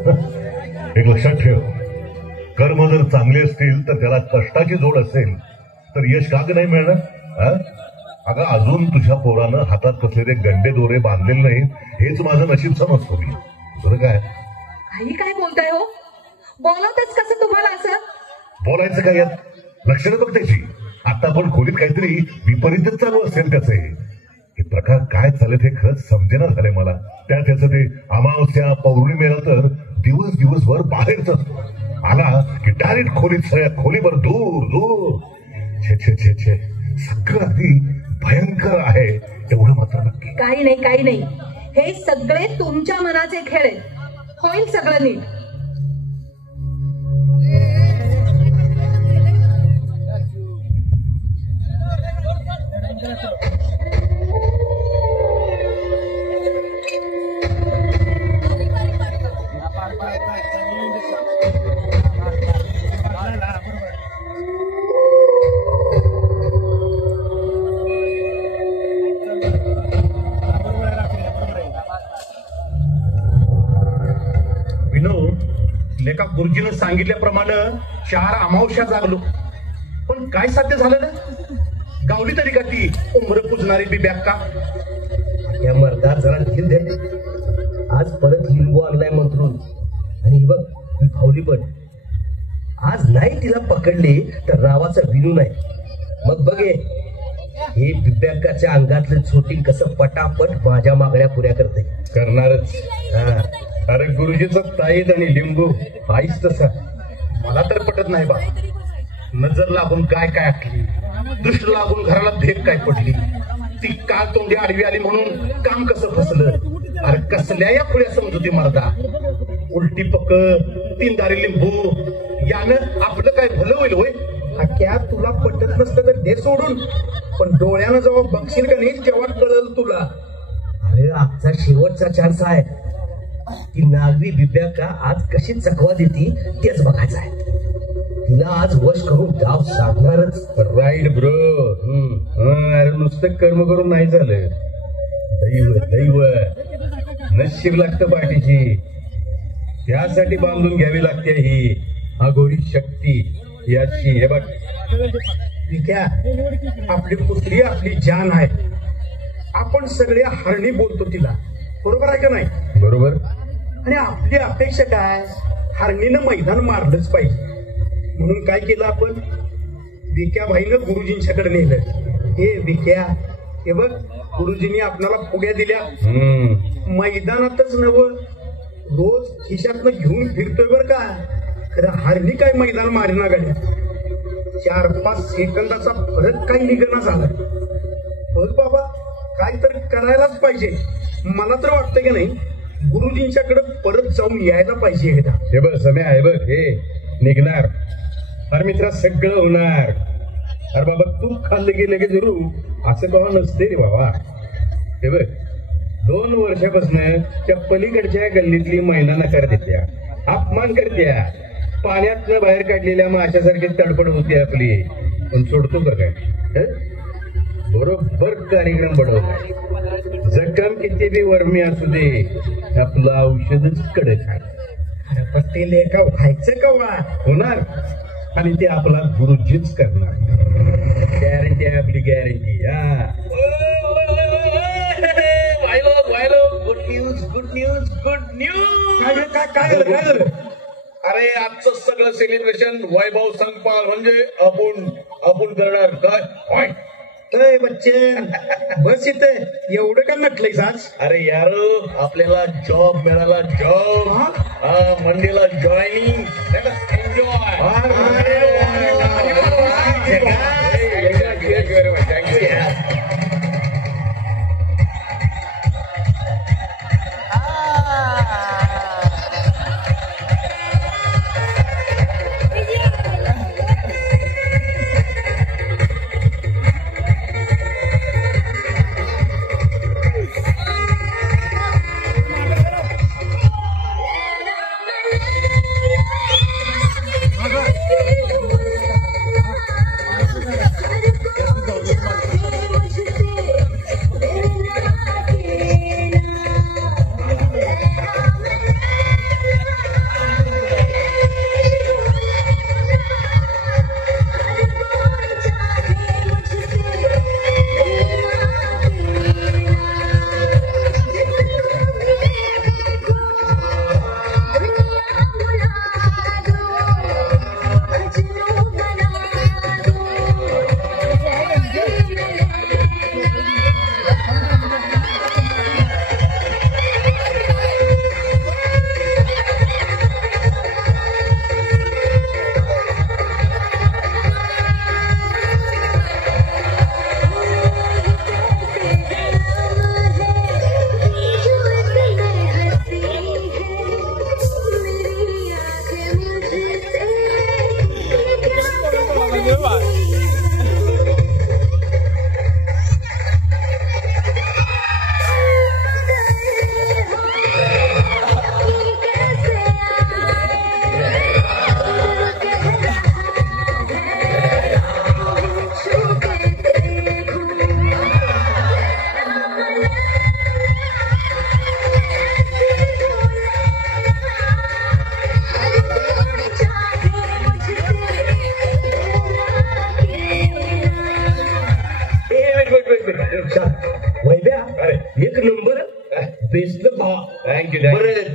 एक लक्षात ठेव, कर्म जर चांगले असतील तर त्याला कष्टाची जोड असेल तर यश का नाही मिळणार? अगं अजून तुझ्या पोरानं हातात कसलेले गंडे दोरे बांधलेले नाहीत, हेच माझं नशीब समजतो मी. बरं काय काही काय बोलताय हो? बोलवतच कसं तुम्हाला असं? बोलायचं काय यात? लक्षणं बघ त्याची. आता पण खोलीत काहीतरी विपरीतच चालू असेल त्याचे. हे प्रकार काय चालत हे खरंच समजेना झाले मला. त्याचं ते अमावस्या पौर्णिमेला तर दिवसभर बाहेरच असतो, आला की डायरेक्ट खोलीवर दूर दूर. छे छे छे छे, सगळं अगदी भयंकर आहे एवढं मात्र नक्की. काही नाही, हे सगळे तुमच्या मनाचे खेळ आहेत. होईल सगळं नीट. लेका गुरुजीनं सांगितल्याप्रमाणे 4 अमावस्या जागलो, पण काय साध्य झालं ना? गावली तरी का ती उमर पुजणारी बिब्याक का? या मर्दा जरा धीर दे. आज परत लिंबू आणलाय मंत्रून, आणि ही बघ ही फावली पण. आज नाही तिला पकडले तर नावाचा विनू नाही. मग बघे हे बिब्याकाच्या अंगातलं छोटी कसं पटापट माझ्या मागण्या पुऱ्या करते. करणारच. अरे गुरुजीचं ताईत आणि लिंबू आईच तसा. मला तर पटत नाही बा. नजर लागून काय आटली, दृष्ट लागून घराला भेग काय पडली, ती काळ तोंडी आडवी आली म्हणून काम कसं फसलं. अरे कसल्या या खुल्या समजुती मर्दा. उलटी पक 3 दारी लिंबू यानं आपलं काय भलं होईल होय? क्या तुला पटत नसतं तर दे सोडून, पण डोळ्यानं जेव्हा बघशील का नाही तेव्हा कळल तुला. अरे आजचा शेवटचा चान्स आहे. ती नागवी बिब्याका आज कशी चकवा देती तेच बघायचं आहे. तिला आज वश करून डाव साधणारच. Right bro. अरे नुसतं कर्म करून नाही झालं, दैव नशीब लागतं पाठीची. त्यासाठी बांधून घ्यावी लागते ही अघोरी शक्ती याची. हे बघ विक्या, आपली पुत्री आपली जान आहे. आपण सगळे हरणी बोलतो तिला, बरोबर आहे का नाही? बरोबर. आणि आपली अपेक्षा काय? हरणीनं मैदान मारलंच पाहिजे. म्हणून काय केलं आपण? विक्या भाईनं गुरुजींच्याकडे नेलं. हे विक्या, हे बघ गुरुजींनी आपल्याला फुग्या दिल्या. मैदानातच नवं रोज खिशातनं घेऊन फिरतोय बर का. खरं हरणी काय मैदान मारेना गाड्या. 4-5 सेकंदाचा फरक काही निघणं झाला. बघ बाबा, काय तर करायलाच पाहिजे. मला तर वाटतं की नाही गुरुजींच्याकडे परत जाऊन यायला पाहिजे एकदा. हे बघ समय आहे बघ, हे निघणार. अरे मित्रा सगळं होणार. अरे बाबा तू खाल्लं गेलं की जरू असं कवा नसते रे बाबा. हे बघ 2 वर्षापासून त्या पलीकडच्या गल्लीतली महिला नकार देत्या, अपमान करत्या, पाण्यातनं बाहेर काढलेल्या माशासारखी तडफड होती आपली. पण सोडतो का काय? बरोबर कार्यक्रम बनवलाय. जखम किती बी वर्मी असू दे, आपलं औषधच कडक आहे. अरे पण ते लेका व्हायचं कवा होणार, आणि ते आपला गुरुजीच करणार. गॅरंटी आहे आपली, गॅरंटी. Good news. काय झालं? अरे आजचं सगळं सेलिब्रेशन वैभव संकपाल म्हणजे आपण करणार. काय बच्चे बस इथे एवढं का नटलंयस आज? अरे यार आपल्याला जॉब मिळाला. जॉब मंडेला जॉईनिंग.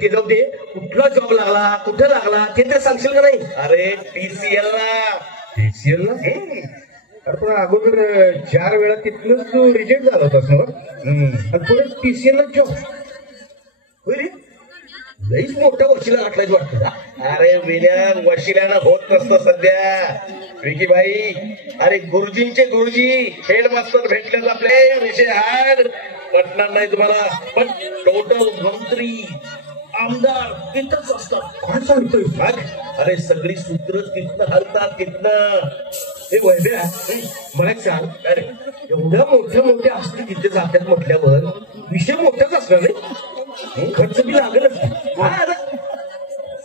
ते जाऊ दे, कुठला जॉब लागला, कुठं लागला ते तर सांगशील का नाही? अरे TCL ला. TCL ला? अरे पण अगोदर 4 वेळा तिथनच तू रिजेक्ट झाला होतास ना. आणि परत TCL ला जॉब. होय रे, लईच मोठ्या वशिला गाठलाच वाटतं. अरे विल्या वशिल्यानं होत नसतं सध्या विकी भाई. अरे गुरुजींचे गुरुजी हेडमास्टर भेटलेच आपले विषय हार पटणार नाही तुम्हाला. पण टोटल मंत्री आमदार तिथंच असतात. काय सांगतोय? अरे सगळी सूत्र तिथनं हलतात तिथनं. हे वैद्या मला एक सांग, अरे एवढ्या मोठ्या असते तिथे जातात म्हटल्यावर विषय मोठाच असणार नाही, खर्च बी लागेलच.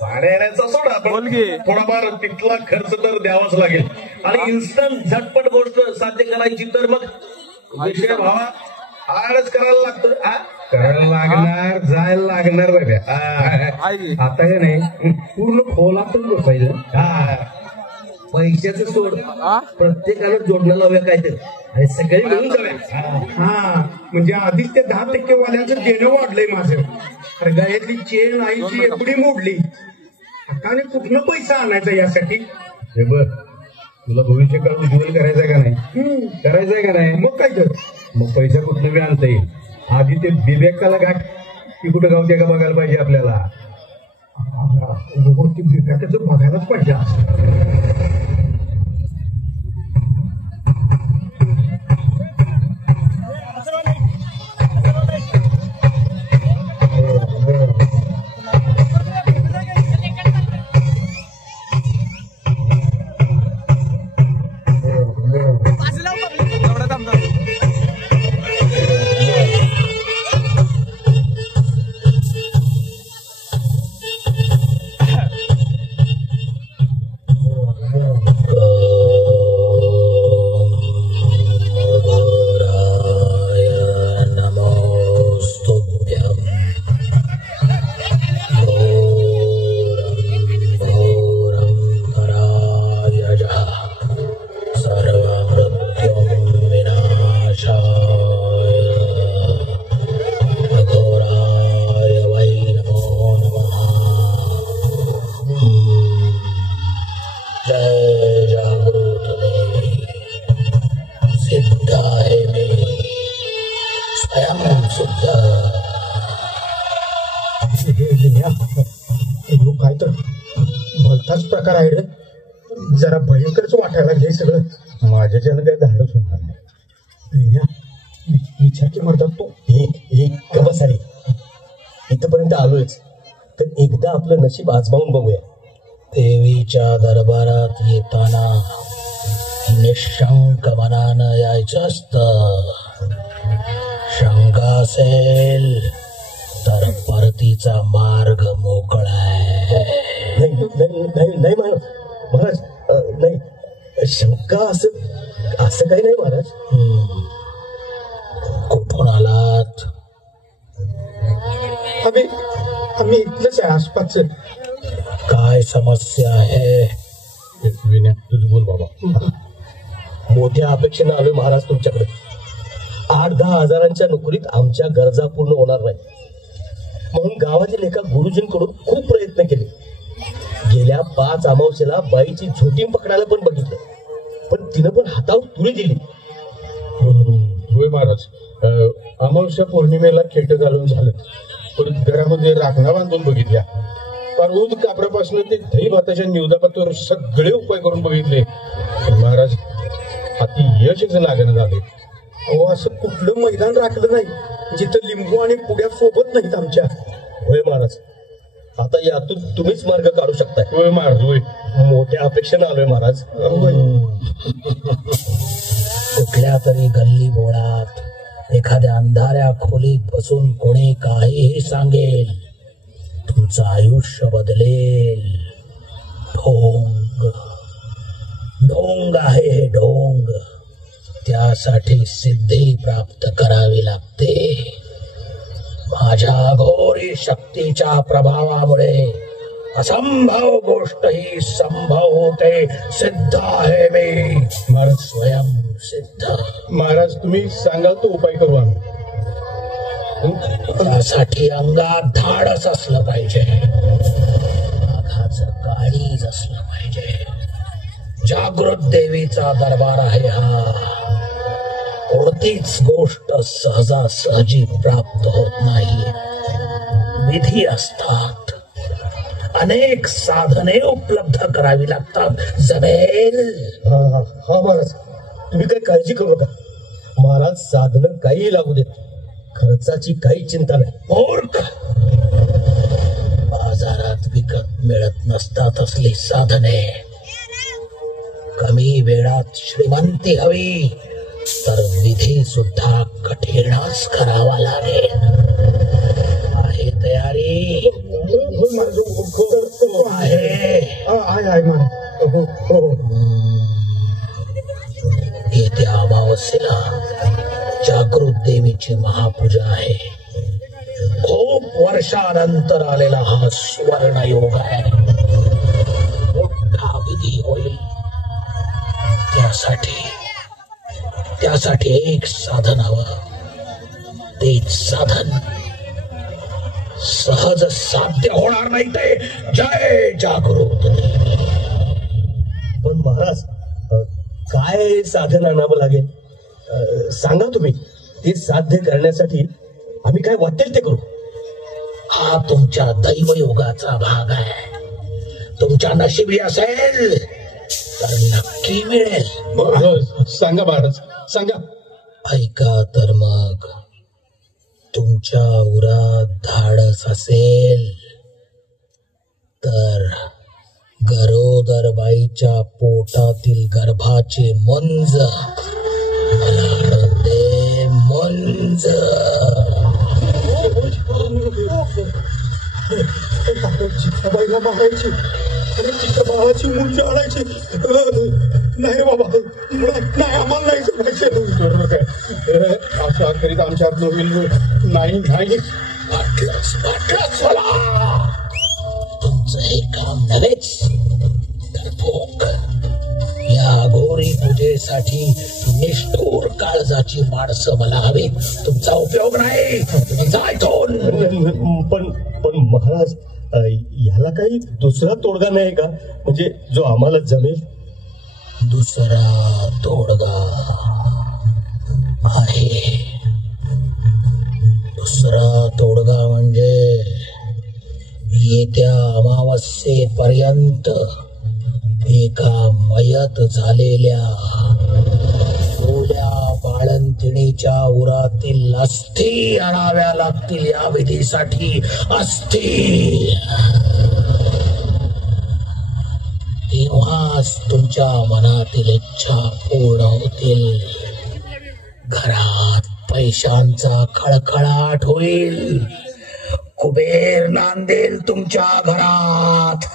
पाण्याचा सोडा पण थोडाफार तिथला खर्च तर द्यावाच लागेल. आणि इन्स्टंट झटपट गोष्ट साध्य करायची तर मग विषय भावा हाडच करायला लागतं. करायला लागणार, जायला लागणार बघा. आता हे नाही पूर्ण खोलातच बसायचं. पैशाचं सोड, प्रत्येकानं जोडणं लावूया काय तर, आणि सगळे मिळून जाऊया. हा म्हणजे आधीच ते 10% वाल्यांचं देणं वाढलंय माझं. अरे गायातली चेन आईची एवढी मोडली, आता आणि कुठनं पैसा आणायचा यासाठी? हे बघ, तुला भविष्य काळ उज्ज्वल करायचंय का नाही? करायचंय का नाही? मग काय तर मग पैसा कुठनं बी आणता येईल. आधी ते विवेकाला गाठ, ती कुठं गावते का बघायला पाहिजे आपल्याला. त्याचं बघायलाच पाहिजे. काय तर भलताच प्रकार आहे रे. जरा भयंकरच वाटायला लागले सगळं. माझ्याच्यानं काही धाडच होणार नाही. विचार की म्हणतात तू एक बसारी इथपर्यंत आलोयच, तर एकदा आपलं नशीब आजमावून बघूया. देवीच्या दरबारात येताना निशंक मनानं यायचं असतं. शंका असेल तर परतीचा मार्ग मोकळा आहे. नाही महाराज, नाही शंका असं काही नाही महाराज. कुठून आलात? आम्ही इथलंच आहे, आसपास. काय समस्या आहे? तुझ बोल बाबा. मोठ्या अपेक्षेनं आलोय महाराज तुमच्याकडे. 8-10 हजारांच्या नोकरीत आमच्या गरजा पूर्ण होणार नाही म्हणून गावातील एका गुरुजींकडून खूप प्रयत्न केले. गेल्या 5 अमावस्येला बाईची झोटीम पकडायला पण बघितलं, पण तिनं पण हातावर तुरी दिली. होय महाराज, अमावस्या पौर्णिमेला खेट घालून झालं, पण घरामध्ये राखणा बांधून बघितल्या. पारऊद कापरापासून ते दही भाताच्या निवदापातर सगळे उपाय करून बघितले, महाराज हाती यशच लागणं झाले. अहो, असं कुठलं मैदान राखलं नाही जिथं लिंबू आणि पुड्या सोबत नाहीत आमच्या. होय महाराज, आता यातून तुम्हीच मार्ग काढू शकताय. होय महाराज, होय. मोठ्या अपेक्षेनं आलोय महाराज. कुठल्या तरी गल्ली बोळात एखाद्या अंधाऱ्या खोलीत बसून कोणी काहीही सांगेल, तुमचं आयुष्य बदलेल. ढोंग ढोंग आहे हे ढोंग. त्यासाठी सिद्धी प्राप्त करावी लागते. माझ्या घोरी शक्तीच्या प्रभावामुळे असंभव गोष्ट ही संभव होते. सिद्ध आहे मी, स्वयं सिद्ध. महाराज तुम्ही सांगाल तो उपाय करू आम्ही. त्यासाठी अंगात धाडस असलं पाहिजे, वाघाचं काळीज असलं पाहिजे. जागृत देवीचा दरबार आहे हा. कोणतीच गोष्ट सहजासहजी प्राप्त होत नाही. विधी असतात, अनेक साधने उपलब्ध करावी लागतात. जमेल. हा महाराज, तुम्ही काही काळजी करू नका. महाराज साधनं काही लागू देत, खर्चाची काही चिंता नाही. मूर्ख, बाजारात विकत मिळत नसतात असली साधने. कमी वेळात श्रीमंती हवी तर विधी सुद्धा कठीणच करावा लागेल. आहे तयारी? येत्या अमावस्येला जागृत देवीची महापूजा आहे. खूप वर्षानंतर आलेला हा सुवर्ण योग आहे. मोठा विधी होईल. त्यासाठी एक साधन हवं. तेच साधन सहज साध्य होणार नाही. ते जय जागृत. पण महाराज, काय साधन आणावं लागेल सांगा तुम्ही. ते साध्य करण्यासाठी आम्ही काय वाटेल ते करू. हा तुमच्या दैवयोगाचा भाग आहे. तुमच्या नशिबी असेल तर नक्की मिळेल. सांगा महाराज, सांगा. ऐका तर मग, तुमच्या उरात धाडस असेल तर गरोदर बाईच्या पोटातील गर्भाचे मंज मला आणून दे. मंज जिजाबाईला मारायची आणि तिच्या भावाची मुंज आणायची. नाही बाबा, नाही, आम्हाला नाही जमायचे. असं अखेरीत आमच्या हात नाही नाही. वाटलंच मला. तुमचं हे काम नव्हेच तर भोग. या घोरी पूजेसाठी निष्ठुर काळजाची माणसं मला हवी. तुमचा उपयोग नाही. तुम्ही जा इथून. पण महाराज, याला काही दुसरा तोडगा नाही का, म्हणजे जो आम्हाला जमेल? दुसरा तोडगा आहे. दुसरा तोडगा म्हणजे येत्या अमावस्येपर्यंत एका मयत झालेल्या ओल्या बाळंतिणीच्या उरातील अस्थी आणाव्या लागतील. या विधीसाठी अस्थी. तेव्हाच तुमच्या मनातील इच्छा पूर्ण होतील. घरात पैशांचा खळखळाट होईल. कुबेर नांदेल तुमच्या घरात.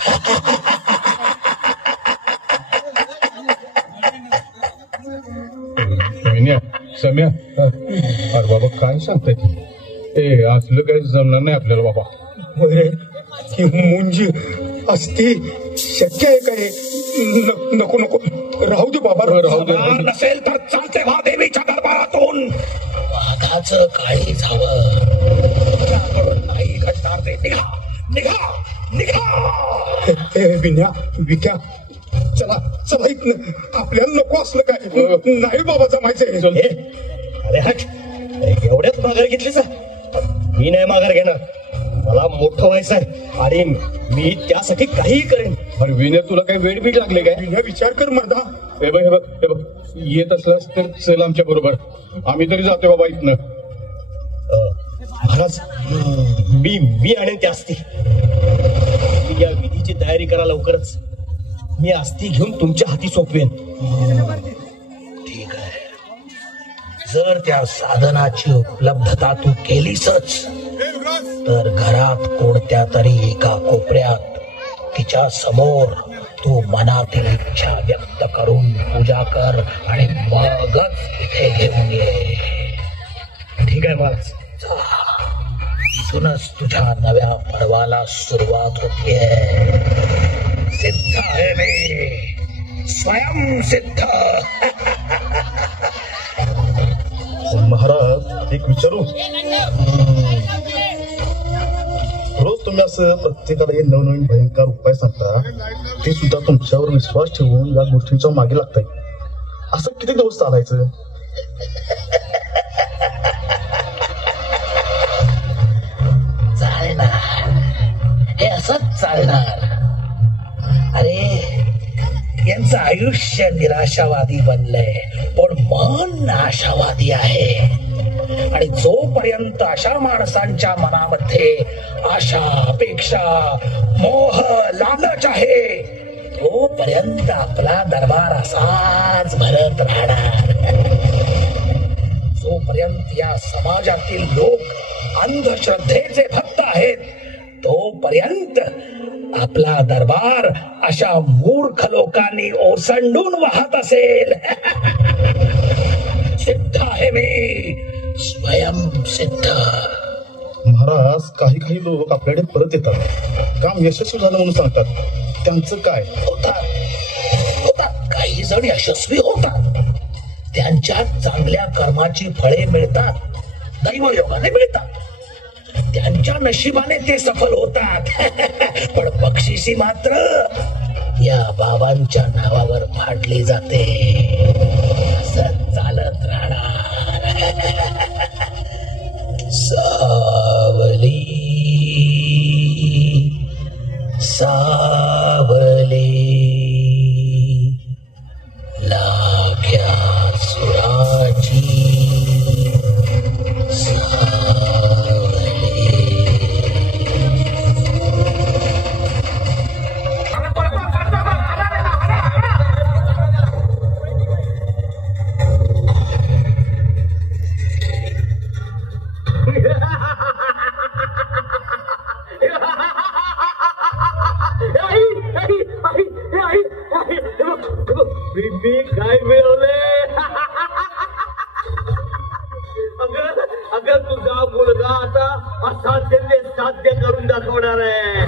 सम्या, अरे बाबा काय सांगताय ती? असलं काही जमणार नाही आपल्याला बाबा. ही मुंज असती शक्य आहे काय? नको नको, राहू दे बाबा, राहू दे. नसेल तर चालते व्हा देवीच्या दरबारातून. वाघाचं काळी जावं नाही घडणार. ते निघा निघा निघा. विन्या, विक्या, चला चला इथनं. आपल्याला नको असलं काय? नाही बाबा जमायचं. अरे हट, एवढ्याच माघार घेतलीच? मी नाही माघार घेणार. मला मोठं व्हायचं आहे आणि मी त्यासाठी काहीही करेन. अरे विनय, तुला काही वेळ बीट लागले काय? विन्या, विचार कर मर्दा. हे बघ, येत असलास तर चल आमच्या बरोबर. आम्ही तरी जातो बाबा इथनं. महाराज, मी आणेन त्या अस्थी. मी या विधीची तयारी करा लवकरच. मी अस्थी घेऊन तुमच्या हाती सोपवेन. ठीक आहे. जर त्या साधनाची उपलब्धता तू केलीसच तर घरात कोणत्या तरी एका कोपऱ्यात तिच्या समोर तू मनातील इच्छा व्यक्त करून पूजा कर आणि मगच इथे घेऊन ये. ठीक आहे महाराज. इथूनच तुझ्या नव्या पर्वाला सुरुवात होतीये. सिद्ध आहे मी, स्वयं सिद्ध. महाराज, एक विचारू. रोज तुम्ही असं प्रत्येकाला हे नवनवीन भयंकर उपाय सांगता, ते सुद्धा तुमच्यावर विश्वास ठेवून या गोष्टींच्या मागे लागताय. असं किती दिवस चालायचं? चालणार, हे असंच चालणार. अरे यांचं आयुष्य निराशावादी बनलंय, पण मन आशावादी आहे. आणि जोपर्यंत अशा माणसांच्या मनामध्ये आशा, अपेक्षा, मोह, लालच आहे, तोपर्यंत आपला दरबार असाच भरत राहणार. जोपर्यंत या समाजातील लोक अंधश्रद्धेचे भक्त आहेत, तोपर्यंत आपला दरबार अशा मूर्ख लोकांनी ओसंडून वाहत असेल. सिद्ध आहे मी, स्वयं सिद्ध. महाराज, काही काही लोक आपल्याकडे परत येतात, काम यशस्वी झालं म्हणून सांगतात. त्यांचं काय? होतात काही जण यशस्वी होतात, त्यांच्यात चांगल्या कर्माची फळे मिळतात, दैवयोगाने मिळतात, त्यांच्या नशिबाने ते सफल होतात. पण बक्षिसी मात्र या बाबांच्या नावावर फाडली जाते. असं चालत राहणार. सावली सावली लाख्या सुराची काय मिळवले. अगं तुझा मुलगा आता असाध्य ते साध्य करून दाखवणार आहे.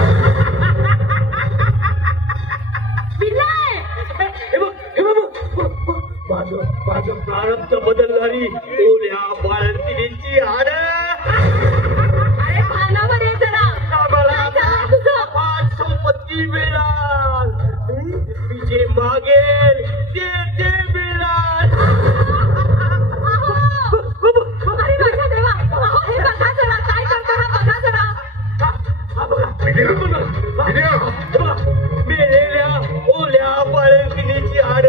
माझं प्रारब्ध बदलणारी ओल्या बाळंतिणीची हाड. संपत्ती मिळाल, मी जे मागेल ते मिळाल. मेलेल्या ओल्या बाळंतिणीची हाड.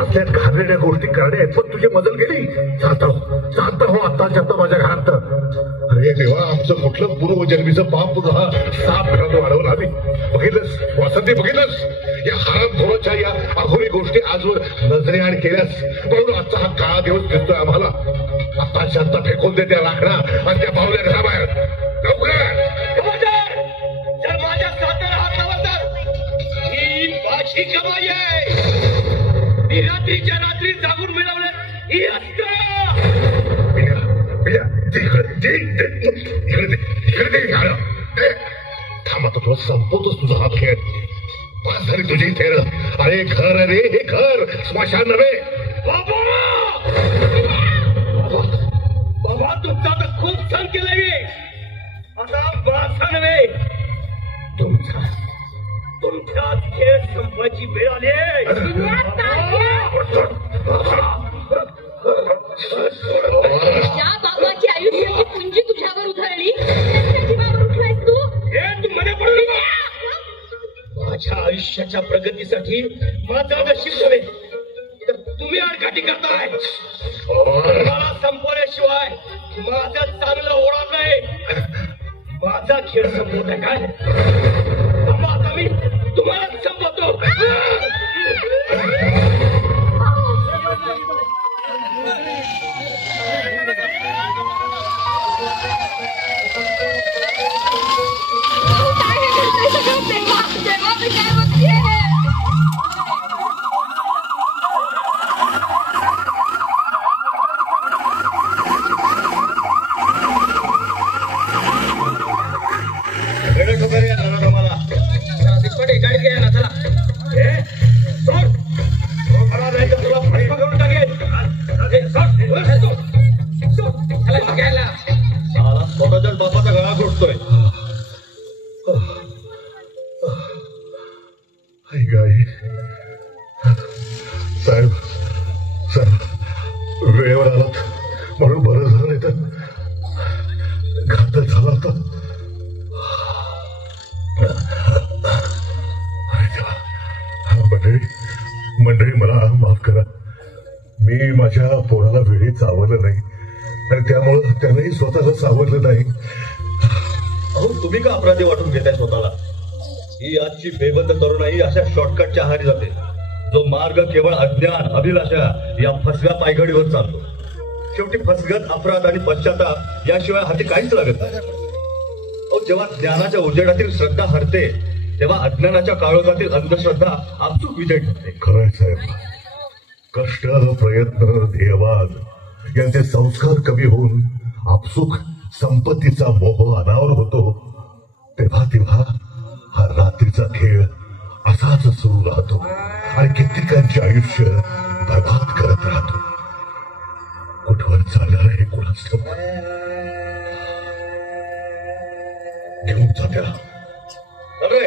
असल्या घाणेरड्या गोष्टी करण्या आहेत, पण तुझी मजल गेली. जाता हो आत्ताच्या आता माझ्या घरात. अरे देवा, आमचं कुठलं पूर्वजन्मीचं पाप तुझा साप घरात वाढवून आम्ही. बघितलंस वासंती, बघितलंस या हरामखोराच्या या अघोरी गोष्टी आजवर नजरेआड केल्यास, म्हणून आजचा हा काळा दिवस दिसतोय आम्हाला. आत्ताच्या आत्ता फेकून दे त्या राखणा आणि त्या पावल्या घराबाहेर लवकर. जर माझ्या सातारा हातावर ही माझी कमाई आहे. मी रात्रीच्या रात्री जागून मिळवले ही असतं. थांब आता, तुला संपवतोच तुझा हा खेळ. पास झाली तुझी खेळ. अरे घर रे, हे घर स्मशान नव्हे. बाबा बाबा, तुमचा तर खूप छान केलं मी. आता माझा नव्हे, तुमचा खेळ संपवायची वेळ आली. या बाबाची आयुष्याची पुंजी तुझ्यावर उधळली, त्याच्या जीवावर उठलायस तू. हे तू मध्ये पडली. माझ्या आयुष्याच्या प्रगतीसाठी माझा नशीब नव्हे तर तुम्ही आडकाठी करताय. मला संपवल्याशिवाय माझं चांगलं होणार नाही. माझा खेळ संपवताय काय? आता मी तुम्हाला संपवतो. मला सर वेळेवर आलात म्हणून बरं झालं, नाही तर घात झाला होता. मंडळी मला माफ करा. मी माझ्या पोराला वेळी चावलं नाही आणि त्यामुळं त्यानंही स्वतःला सावरलं नाही. अहो तुम्ही का अपराधी वाटून घेताय स्वतःला? ही आजची बेबंद तरुणाई अशा शॉर्टकटच्या आहारी जाते, जो मार्ग केवळ अज्ञान अभिलाषा या फसव्या पायघडीवर चालतो. शेवटी फसगत, अपराध आणि पश्चाताप याशिवाय हाती काहीच लागत नाही. अहो जेव्हा ज्ञानाच्या उजेडातील श्रद्धा हरते, तेव्हा अज्ञानाच्या काळोखातील अंधश्रद्धा आपसूक विजय ठरते. खरंय साहेब, कष्ट, प्रयत्न, ध्येयवाद यांचे संस्कार कमी होऊन आपसूक संपत्तीचा मोह अनावर होतो. तेव्हा तेव्हा हा रात्रीचा खेळ असाच सुरू राहतो आणि कित्येकांचे आयुष्य बर्बाद करत राहतो. कुठवर चालणार आहे कोणाच ठाऊक. घेऊन जा त्याला. अरे